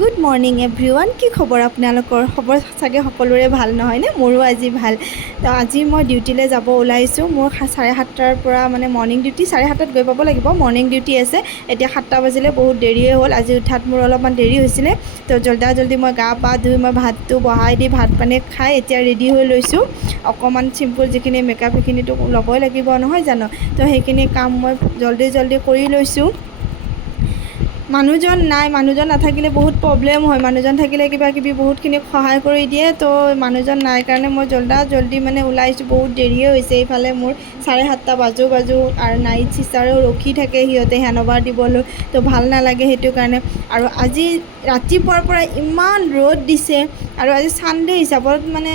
Good morning everyone. কি খবৰ আপোনালোকৰ? খবৰ চাগে সকলোৰে ভাল নহয়নে? মোৰো আজি ভাল। তো আজি মই ডিউটিলৈ যাব ওলাইছোঁ। মোৰ 7:30টাৰ পৰা মানে মৰ্ণিং ডিউটি, 7:30টাত গৈ পাব লাগিব। মৰ্ণিং ডিউটি আছে। এতিয়া 7টা বাজিলে, বহুত দেৰিয়ে হ'ল। আজি উঠাত মোৰ অলপমান দেৰি হৈছিলে। তো জল্দি মই গা পা ধুই মই ভাতটো বহাই দি ভাত পানী খাই এতিয়া ৰেডি হৈ লৈছোঁ। অকণমান চিম্পুল যিখিনি মেকআপ সেইখিনিতো ল'বই লাগিব নহয় জানো? তো সেইখিনি কাম মই জল্দি কৰি লৈছোঁ। মানুহজন নাই, মানুহজন নাথাকিলে বহুত প্ৰব্লেম হয়। মানুহজন থাকিলে কিবা কিবি বহুতখিনি সহায় কৰি দিয়ে। তো মানুহজন নাই কাৰণে মই জল্দি মানে ওলাইছোঁ। বহুত দেৰিয়ে হৈছে। এইফালে মোৰ 7:30 বাজো আৰু নাইট চিষ্টাৰেও ৰখি থাকে, সিহঁতে হেণ্ডঅভাৰ দিবলৈ। তো ভাল নালাগে সেইটো কাৰণে। আৰু আজি ৰাতিপুৱাৰ পৰা ইমান ৰ'দ দিছে আৰু আজি ছানডে' হিচাপত মানে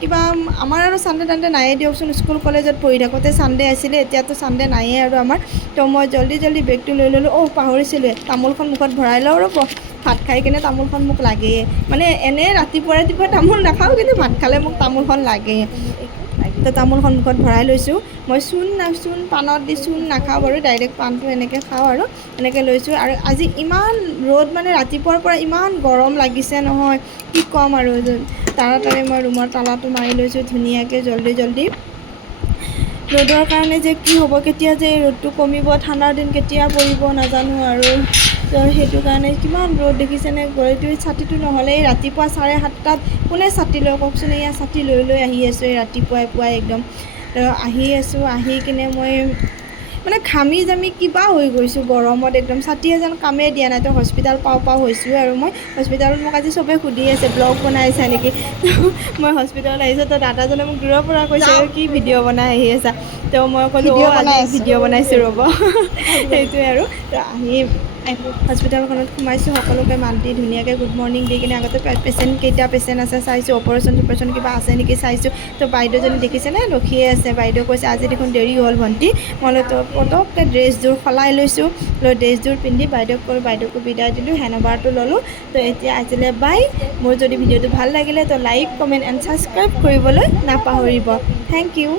কিবা আমাৰ আৰু ছানডে' টানডে নায়েই দিয়কচোন। স্কুল কলেজত পঢ়ি থাকোঁতে ছানডে' আছিলে, এতিয়াতো ছানডে' নায়েই আৰু আমাৰ। তো মই জল্দি বেগটো লৈ ল'লোঁ। পাহৰিছিলোঁ, তামোলখন মুখত ভৰাই লওঁ ৰ'ব। ভাত খাই কিনে তামোলখন মোক লাগেই। মানে এনেই ৰাতিপুৱা তামোল নাখাওঁ, কিন্তু ভাত খালে মোক তামোলখন লাগেই। তো তামোলখন মুখত ভৰাই লৈছোঁ। মই চূণ পাণত দি চূণ নাখাওঁ বাৰু, ডাইৰেক্ট পাণটো এনেকৈ খাওঁ আৰু এনেকৈ লৈছোঁ। আৰু আজি ইমান ৰ'দ, মানে ৰাতিপুৱাৰ পৰা ইমান গৰম লাগিছে নহয়, কি ক'ম আৰু। তাড়াতাড়ি মই ৰুমৰ তালাটো মাৰি লৈছোঁ ধুনীয়াকৈ, জল্দি। ৰ'দৰ কাৰণে যে কি হ'ব, কেতিয়া যে এই ৰ'দটো কমিব, ঠাণ্ডাৰ দিন কেতিয়া পৰিব নাজানো আৰু। তো সেইটো কাৰণে কিমান ৰ'দ দেখিছেনে। ছাতিটো নহ'লে এই ৰাতিপুৱা 7:30টাত কোনে ছাতি লয় কওকচোন। এয়া ছাতি লৈ আহি আছোঁ এই ৰাতিপুৱাই একদম। তো আহি আছোঁ, আহি কিনে মই মানে ঘামি জামি কিবা হৈ গৈছোঁ গৰমত একদম। ছাতিয়ে যেন কামেই দিয়া নাই। তো হস্পিটাল পাওঁ হৈছোঁ আৰু মই হস্পিটালত মোক আজি চবেই সুধি আছে ব্লগ বনাইছা নেকি। মই হস্পিটালত আহিছোঁ। তো দাদাজনে মোক দূৰৰ পৰা কৈছে কি ভিডিঅ' বনাই আহি আছা। তো মই ক'লোঁ আজি ভিডিঅ' বনাইছোঁ ৰ'ব। সেইটোৱে আৰু। তো আহি হস্পিটালখনত সোমাইছোঁ, সকলোকে মাত দি ধুনীয়াকৈ গুড মৰ্ণিং দি কিনে আগতে কেইটা পেচেণ্ট আছে চাইছোঁ, অপাৰেশ্যন কিবা আছে নেকি চাইছোঁ। তো বাইদেউজনী দেখিছেনে, ৰখিয়ে আছে। বাইদেউ কৈছে আজি দেখোন দেৰি হ'ল ভণ্টি। মই তো পটককৈ ড্ৰেছযোৰ সলাই লৈছোঁ। ড্ৰেছযোৰ পিন্ধি বাইদেউকো বিদায় দিলোঁ, হেণ্ডঅভাৰটো ল'লোঁ। তো এতিয়া আজিলৈ বাই। মোৰ যদি ভিডিঅ'টো ভাল লাগিলে তো লাইক, কমেণ্ট এণ্ড ছাবস্ক্ৰাইব কৰিবলৈ নাপাহৰিব। Thank U.